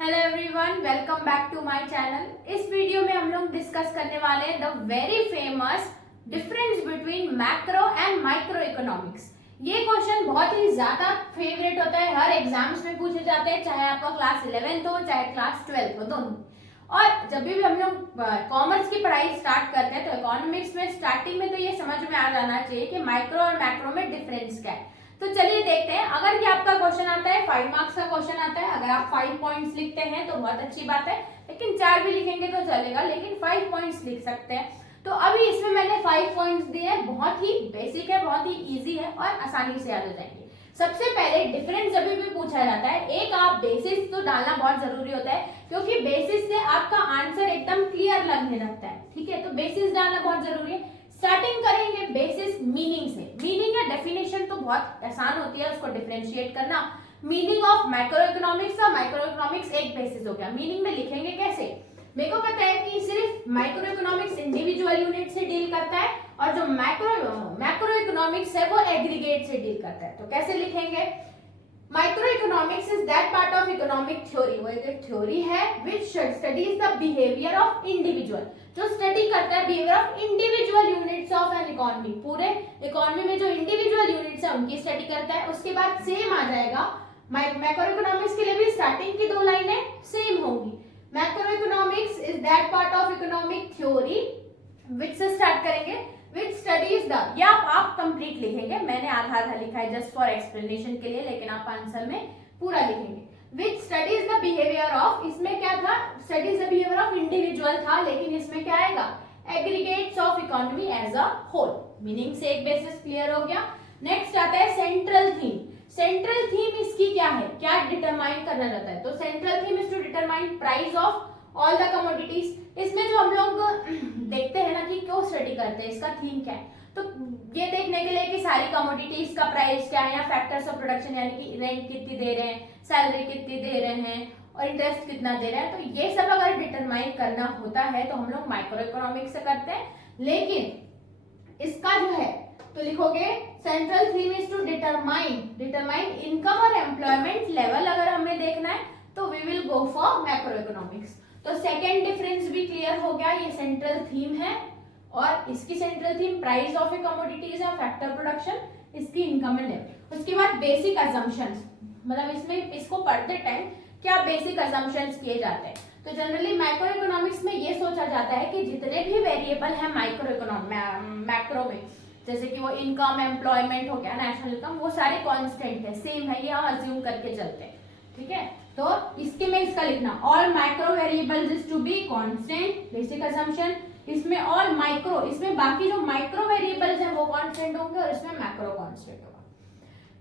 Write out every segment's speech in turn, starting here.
Hello everyone, welcome back to my channel. इस video में हम लोग डिस्कस करने वाले हैं the very famous difference between macro and micro economics. ये क्वेश्चन बहुत ही ज्यादा फेवरेट होता है, हर एग्जाम्स में पूछे जाते हैं, चाहे आपका क्लास 11th हो चाहे क्लास 12th हो, दोनों। और जब भी हम लोग कॉमर्स की पढ़ाई स्टार्ट करते हैं तो इकोनॉमिक्स में स्टार्टिंग में तो ये समझ में आ जाना चाहिए कि माइक्रो और मैक्रो में डिफरेंस क्या है। तो चलिए देखते हैं। अगर कि आपका क्वेश्चन आता है 5 मार्क्स का क्वेश्चन आता है, अगर आप 5 पॉइंट्स लिखते हैं तो बहुत अच्छी बात है, लेकिन 4 भी लिखेंगे तो चलेगा, लेकिन 5 पॉइंट्स लिख सकते हैं। तो अभी इसमें मैंने 5 पॉइंट्स दिए हैं, बहुत ही बेसिक है, बहुत ही इजी है और आसानी से याद हो जाएंगे। सबसे पहले डिफरेंस जब भी पूछा जाता है, एक आप बेसिस तो डालना बहुत जरूरी होता है, क्योंकि बेसिस से आपका आंसर एकदम क्लियर लगने लगता है। ठीक है, तो बेसिस डालना बहुत जरूरी है। स्टार्टिंग करेंगे बेसिस मीनिंग से। मीनिंग या डेफिनेशन तो बहुत आसान होती है उसको डिफरेंशिएट करना। मीनिंग ऑफ मैक्रो इकोनॉमिक्स और माइक्रो इकोनॉमिक्स एक बेसिस हो गया। मीनिंग में लिखेंगे कैसे? मेरे को पता है कि सिर्फ माइक्रो इकोनॉमिक्स इंडिविजुअल यूनिट से डील करता है और जो मैक्रो इकोनॉमिक्स है वो एग्रीगेट से डील करता है। तो कैसे लिखेंगे? Micro economics is that part of economic theory, वो एक थ्योरी है which studies the behaviour of individual, जो स्टडी करता है behaviour of individual units of an economy. पूरे इकोनॉमी में जो इंडिविजुअल यूनिट्स है उनकी स्टडी करता है। उसके बाद सेम आ जाएगा मैक्रो इकोनॉमिक्स के लिए भी, स्टार्टिंग की 2 लाइनें सेम होंगी। Macro economics is that part of economic theory which से स्टार्ट करेंगे, विच स्टडीज द, या आप कंप्लीट लिखेंगे, मैंने आधा आधा लिखा है जस्ट फॉर एक्सप्लेनेशन के लिए, लेकिन आप आंसर में पूरा लिखेंगे। Which studies the behaviour of, इसमें क्या था? Studies the behaviour of individual था, लेकिन इसमें क्या आएगा? Aggregates of economy as a whole. Meaning से एक बेसिस क्लियर हो गया। नेक्स्ट आता है सेंट्रल थीम। सेंट्रल थीम इसकी क्या है, क्या डिटरमाइन करना रहता है? तो central theme is to determine price of all the commodities. इसमें जो हम लोग देखते हैं ना कि क्यों स्टडी करते हैं, इसका थीम क्या है, तो ये देखने के लिए कि सारी कमोडिटीज का प्राइस क्या है, या फैक्टर्स ऑफ प्रोडक्शन, यानी कि रेंट कितनी दे रहे हैं, सैलरी कितनी दे रहे हैं और इंटरेस्ट कितना दे रहे हैं, तो ये सब अगर डिटरमाइन करना होता है तो हम लोग माइक्रो इकोनॉमिक्स से करते हैं। लेकिन इसका जो है तो लिखोगे central theme is to determine income और एम्प्लॉयमेंट लेवल। अगर हमें देखना है तो we will go for macro economics. तो सेकेंड डिफरेंस भी क्लियर हो गया, ये सेंट्रल थीम है और इसकी central theme price of a commodities या फैक्टर प्रोडक्शन, इसकी इनकम एंड लेवल। उसके बाद बेसिक अजम्पशंस, मतलब इसमें इसको पढ़ते टाइम क्या बेसिक अजम्पशंस किए जाते हैं। तो जनरली माइक्रो इकोनॉमिक्स में ये सोचा जाता है कि जितने भी वेरिएबल है मैक्रो में, जैसे कि वो इनकम, एम्प्लॉयमेंट हो गया, नेशनल इनकम, वो सारे कांस्टेंट है, सेम है, ये हम अज्यूम करके चलते हैं। ठीक है, तो इसके में इसका लिखना all micro variables is to be constant, basic assumption. इसमें ऑल माइक्रो, इसमें बाकी जो माइक्रो वेरिएबल्स हैं वो कांस्टेंट होंगे और इसमें मैक्रो कांस्टेंट होगा।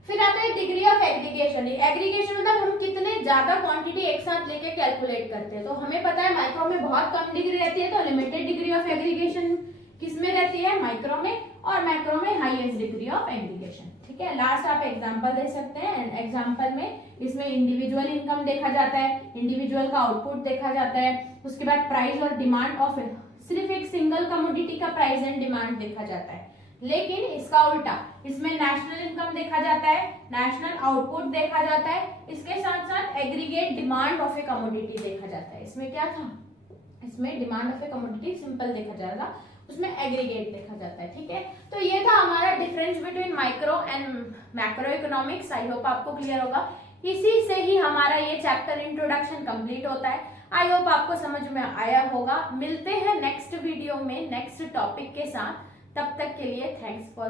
फिर आता है डिग्री ऑफ एग्रीगेशन। एग्रीगेशन मतलब हम कितने ज्यादा क्वांटिटी एक साथ लेके कैलकुलेट करते हैं। तो हमें पता है माइक्रो में बहुत कम डिग्री रहती है, तो लिमिटेड डिग्री ऑफ एग्रीगेशन किसमें रहती है? माइक्रो में, और मैक्रो में हाईएस्ट डिग्री ऑफ एग्रीगेशन। ठीक है, लास्ट आप एग्जांपल दे सकते हैं। एग्जांपल में इसमें इंडिविजुअल इनकम देखा जाता है, इंडिविजुअल का आउटपुट देखा जाता है, उसके बाद प्राइस और डिमांड ऑफ सिर्फ एक सिंगल कमोडिटी का प्राइस एंड डिमांड देखा जाता है। लेकिन इसका उल्टा, इसमें नेशनल इनकम देखा जाता है, नेशनल आउटपुट देखा जाता है, इसके साथ साथ aggregate demand of A commodity देखा जाता है। इसमें क्या था? इसमें demand of A commodity simple देखा जाएगा, उसमें एग्रीगेट देखा जाता है। ठीक है, तो ये था हमारा difference between micro and macro economics. I hope आपको क्लियर होगा। इसी से ही हमारा ये चैप्टर इंट्रोडक्शन कंप्लीट होता है। आई होप आपको समझ में आया होगा। मिलते हैं नेक्स्ट वीडियो में नेक्स्ट टॉपिक के साथ, तब तक के लिए थैंक्स फॉर